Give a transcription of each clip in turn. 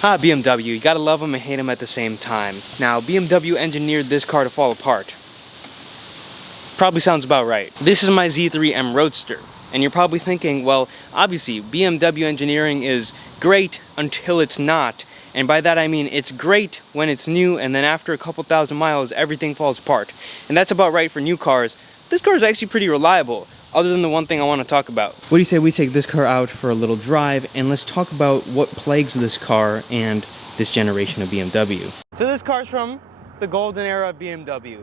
BMW, you gotta love them and hate them at the same time. Now, BMW engineered this car to fall apart. Probably sounds about right. This is my Z3M Roadster, and you're probably thinking, well, obviously, BMW engineering is great until it's not, and by that I mean it's great when it's new, and then after a couple thousand miles, everything falls apart. And that's about right for new cars. This car is actually pretty reliable, other than the one thing I want to talk about. What do you say we take this car out for a little drive, and let's talk about what plagues this car and this generation of BMW. So this car's from the golden era of BMW.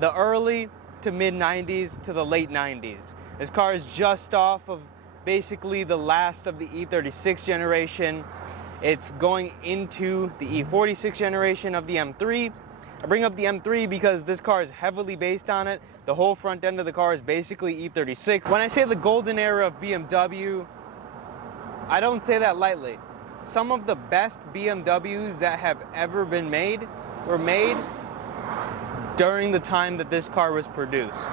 The early to mid 90s to the late 90s. This car is just off of basically the last of the E36 generation. It's going into the E46 generation of the M3. I bring up the M3 because this car is heavily based on it. The whole front end of the car is basically E36. When I say the golden era of BMW, I don't say that lightly. Some of the best BMWs that have ever been made were made during the time that this car was produced.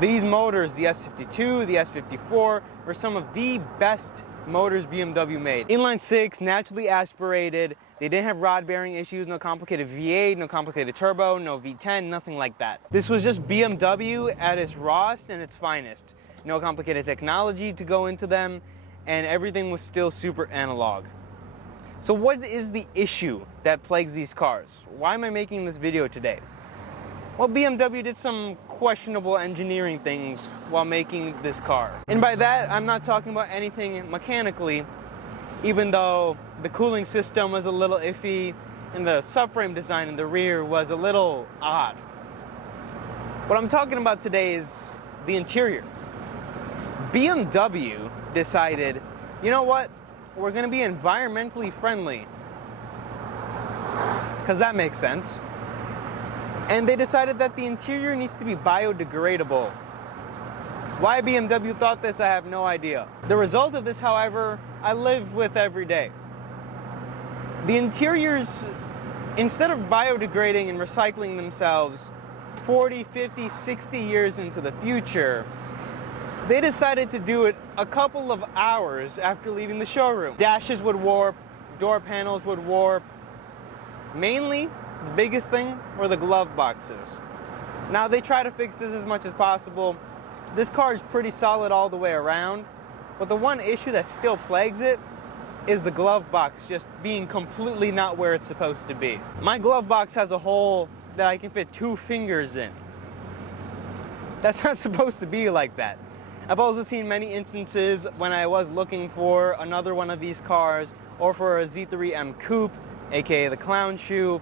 These motors, the S52, the S54, were some of the best motors BMW made. Inline 6, naturally aspirated. They didn't have rod bearing issues, no complicated V8, no complicated turbo, no V10, nothing like that. This was just BMW at its rawest and its finest. No complicated technology to go into them, and everything was still super analog. So what is the issue that plagues these cars? Why am I making this video today? Well, BMW did some questionable engineering things while making this car. And by that, I'm not talking about anything mechanically, even though the cooling system was a little iffy and the subframe design in the rear was a little odd. What I'm talking about today is the interior. BMW decided, you know what? We're going to be environmentally friendly, because that makes sense. And they decided that the interior needs to be biodegradable. Why BMW thought this, I have no idea. The result of this, however, I live with every day. The interiors, instead of biodegrading and recycling themselves 40, 50, 60 years into the future, they decided to do it a couple of hours after leaving the showroom. Dashes would warp, door panels would warp. Mainly, the biggest thing were the glove boxes. Now, they try to fix this as much as possible. This car is pretty solid all the way around, but the one issue that still plagues it is the glove box just being completely not where it's supposed to be. My glove box has a hole that I can fit 2 fingers in. That's not supposed to be like that. I've also seen many instances when I was looking for another one of these cars, or for a Z3M Coupe, aka the clown shoe.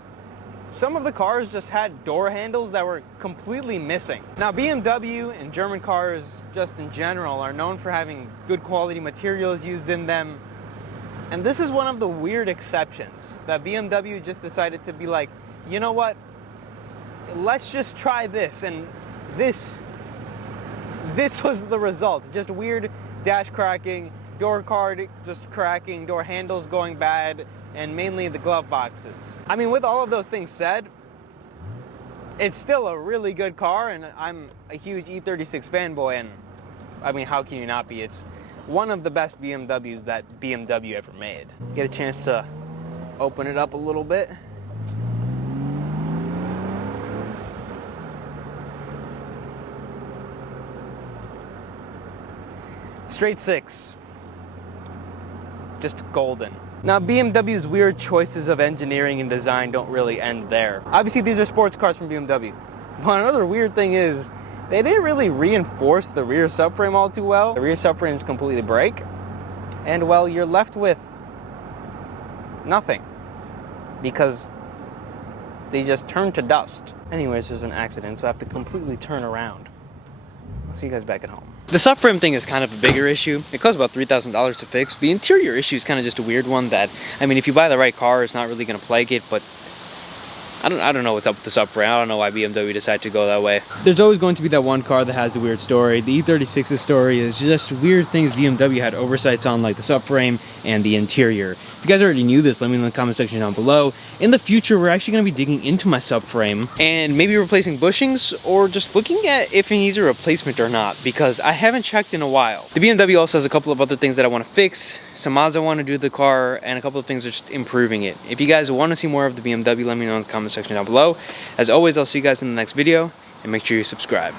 Some of the cars just had door handles that were completely missing. Now, BMW and German cars, just in general, are known for having good quality materials used in them. And this is one of the weird exceptions, that BMW just decided to be like, you know what? Let's just try this. And this was the result. Just weird dash cracking, door card just cracking, door handles going bad, and mainly the glove boxes. I mean, with all of those things said, it's still a really good car, and I'm a huge E36 fanboy, and I mean, how can you not be? It's one of the best BMWs that BMW ever made. Get a chance to open it up a little bit. Straight 6. Just golden. Now, BMW's weird choices of engineering and design don't really end there. Obviously, these are sports cars from BMW. But another weird thing is, they didn't really reinforce the rear subframe all too well. The rear subframes completely break, and well, you're left with nothing, because they just turn to dust. Anyways, there's an accident, so I have to completely turn around. I'll see you guys back at home. The subframe thing is kind of a bigger issue. It costs about $3,000 to fix. The interior issue is kind of just a weird one that, I mean, if you buy the right car, it's not really going to plague it, but I don't know what's up with the subframe. I don't know why BMW decided to go that way. There's always going to be that one car that has the weird story. The E36's story is just weird things BMW had oversights on, like the subframe and the interior. If you guys already knew this, let me know in the comment section down below. In the future, we're actually going to be digging into my subframe and maybe replacing bushings, or just looking at if it needs a replacement or not, because I haven't checked in a while. The BMW also has a couple of other things that I want to fix, some mods I want to do to the car, and a couple of things are just improving it. If you guys want to see more of the BMW, let me know in the comment section down below. As always, I'll see you guys in the next video, and make sure you subscribe.